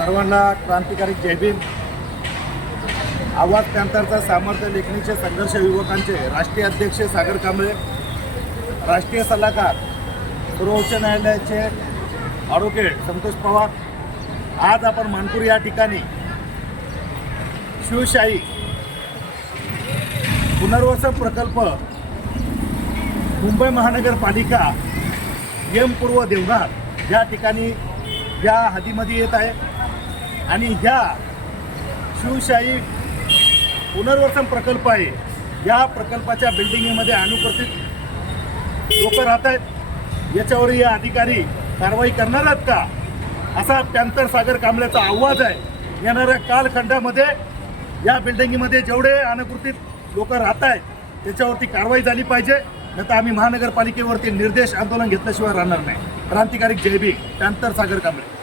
सर्वांना क्रांतिकारी जय भीम. आवाज त्यांतरचा सामर्थ्य लेखणीचे संघर्ष युवकांचे. राष्ट्रीय अध्यक्ष सागर कांबळे राष्ट्रीय सल्लागार सर्वोच्च न्यायालयाचे ॲडव्होकेट संतोष पवार. आज आपण मानपूर या ठिकाणी शिवशाही पुनर्वसन प्रकल्प मुंबई महानगरपालिका यमपूर्व देवघाट या ठिकाणी या हदीमध्ये येत आहे. आणि ह्या शिवशाही पुनर्वसन प्रकल्प आहे. या प्रकल्पाच्या बिल्डिंगमध्ये अनुपस्थित लोक राहत आहेत. याच्यावर या अधिकारी कारवाई करणार आहेत का? असा पॅन्थर सागर कांबळ्याचा आवाज आहे. येणाऱ्या कालखंडामध्ये या बिल्डिंगमध्ये जेवढे अनुकृतीत लोक राहत आहेत त्याच्यावरती कारवाई झाली पाहिजे. नाही आम्ही महानगरपालिकेवरती निर्देश आंदोलन घेतल्याशिवाय राहणार नाही. क्रांतिकारी जयबी पॅन्थर सागर कांबळे.